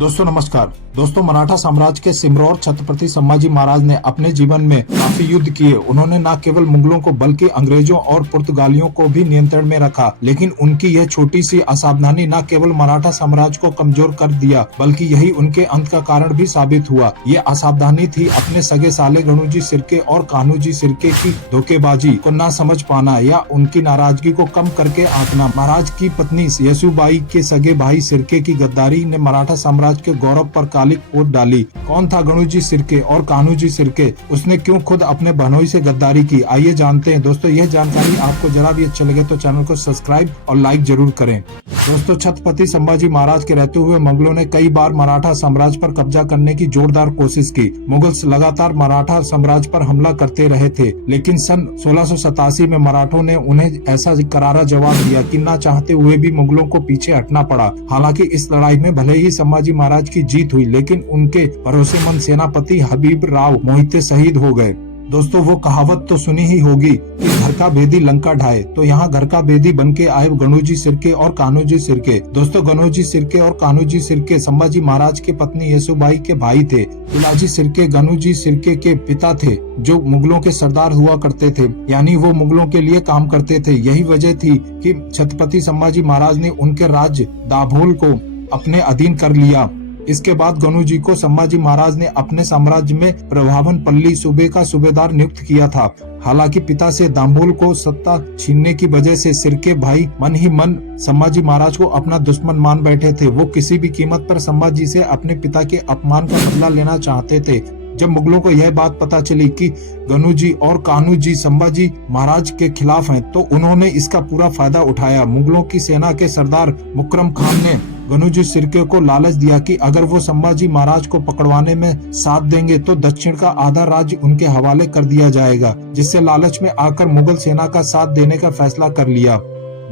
दोस्तों नमस्कार। दोस्तों मराठा साम्राज्य के सिमरौर छत्रपति संभाजी महाराज ने अपने जीवन में काफी युद्ध किए। उन्होंने न केवल मुगलों को बल्कि अंग्रेजों और पुर्तगालियों को भी नियंत्रण में रखा। लेकिन उनकी यह छोटी सी असावधानी न केवल मराठा साम्राज्य को कमजोर कर दिया बल्कि यही उनके अंत का कारण भी साबित हुआ। ये असावधानी थी अपने सगे साले गणूजी सिरके और कान्होजी सिरके की धोखेबाजी को न समझ पाना या उनकी नाराजगी को कम करके आंकना। महाराज की पत्नी येसुबाई के सगे भाई सिरके की गद्दारी ने मराठा साम्राज्य के गौरव पर कालिक पोत डाली। कौन था गणूजी सिरके और कान्होजी सिरके? उसने क्यों खुद अपने बहनोई से गद्दारी की? आइए जानते हैं। दोस्तों यह जानकारी आपको जरा भी अच्छी लगे तो चैनल को सब्सक्राइब और लाइक जरूर करें। दोस्तों छत्रपति संभाजी महाराज के रहते हुए मुगलों ने कई बार मराठा साम्राज्य पर कब्जा करने की जोरदार कोशिश की। मुगल्स लगातार मराठा साम्राज्य पर हमला करते रहे थे, लेकिन सन 1687 में मराठों ने उन्हें ऐसा करारा जवाब दिया कि न चाहते हुए भी मुगलों को पीछे हटना पड़ा। हालांकि इस लड़ाई में भले ही संभाजी महाराज की जीत हुई, लेकिन उनके भरोसेमंद सेनापति हबीब राव मोहिते शहीद हो गए। दोस्तों वो कहावत तो सुनी ही होगी कि घर का भेदी लंका ढाए, तो यहाँ घर का भेदी बन के आए गणूजी सिरके और कान्होजी सिरके। दोस्तों गणूजी सिरके और कान्होजी सिरके संभाजी महाराज की पत्नी येसुबाई के भाई थे। पिलाजी सिरके गणूजी सिरके के पिता थे, जो मुगलों के सरदार हुआ करते थे, यानी वो मुगलों के लिए काम करते थे। यही वजह थी कि छत्रपति संभाजी महाराज ने उनके राज्य दाभोल को अपने अधीन कर लिया। इसके बाद गणूजी को संभाजी महाराज ने अपने साम्राज्य में प्रभावनपल्ली सूबे का सूबेदार नियुक्त किया था। हालांकि पिता से दाभोल को सत्ता छीनने की वजह से सिरके भाई मन ही मन संभाजी महाराज को अपना दुश्मन मान बैठे थे। वो किसी भी कीमत पर संभाजी से अपने पिता के अपमान का बदला लेना चाहते थे। जब मुगलों को यह बात पता चली कि गणूजी और कान्होजी संभाजी महाराज के खिलाफ हैं, तो उन्होंने इसका पूरा फायदा उठाया। मुगलों की सेना के सरदार मुकरम खान ने गणूजी सिरके को लालच दिया कि अगर वो संभाजी महाराज को पकड़वाने में साथ देंगे तो दक्षिण का आधा राज्य उनके हवाले कर दिया जाएगा, जिससे लालच में आकर मुगल सेना का साथ देने का फैसला कर लिया।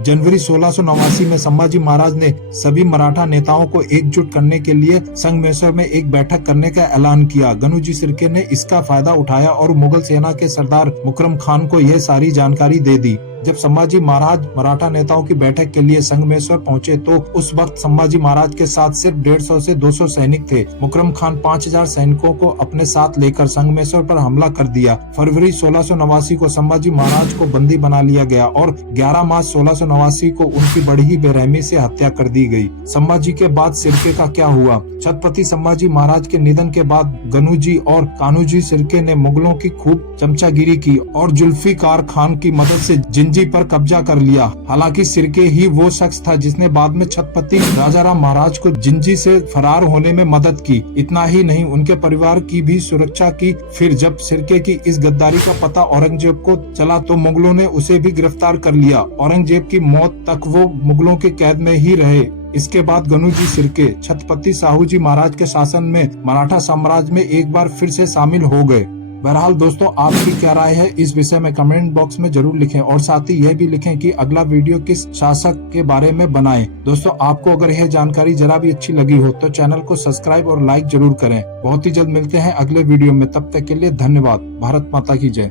जनवरी 1689 में संभाजी महाराज ने सभी मराठा नेताओं को एकजुट करने के लिए संगमेश्वर में एक बैठक करने का ऐलान किया। गणूजी सिरके ने इसका फायदा उठाया और मुगल सेना के सरदार मुकरम खान को यह सारी जानकारी दे दी। जब संभाजी महाराज मराठा नेताओं की बैठक के लिए संगमेश्वर पहुंचे तो उस वक्त संभाजी महाराज के साथ सिर्फ 150 से 200 सैनिक थे। मुकरम खान 5000 सैनिकों को अपने साथ लेकर संगमेश्वर पर हमला कर दिया। फरवरी 1689 को संभाजी महाराज को बंदी बना लिया गया और 11 मार्च 1689 को उनकी बड़ी ही बेरहमी से हत्या कर दी गई। संभाजी के बाद सिरके का क्या हुआ? छत्रपति संभाजी महाराज के निधन के बाद गणूजी और कान्होजी सिरके ने मुगलों की खूब चमचागिरी की और जुल्फिकार खान की मदद से जिंजी पर कब्जा कर लिया। हालांकि सिरके ही वो शख्स था जिसने बाद में छत्रपति राजाराम महाराज को जिंजी से फरार होने में मदद की। इतना ही नहीं, उनके परिवार की भी सुरक्षा की। फिर जब सिरके की इस गद्दारी का पता औरंगजेब को चला तो मुगलों ने उसे भी गिरफ्तार कर लिया। औरंगजेब की मौत तक वो मुगलों के कैद में ही रहे। इसके बाद गणूजी सिरके छत्रपति साहूजी महाराज के शासन में मराठा साम्राज्य में एक बार फिर से शामिल हो गए। बहरहाल दोस्तों आपकी क्या राय है इस विषय में कमेंट बॉक्स में जरूर लिखें और साथ ही यह भी लिखें कि अगला वीडियो किस शासक के बारे में बनाएं। दोस्तों आपको अगर यह जानकारी जरा भी अच्छी लगी हो तो चैनल को सब्सक्राइब और लाइक जरूर करें। बहुत ही जल्द मिलते हैं अगले वीडियो में, तब तक के लिए धन्यवाद। भारत माता की जय।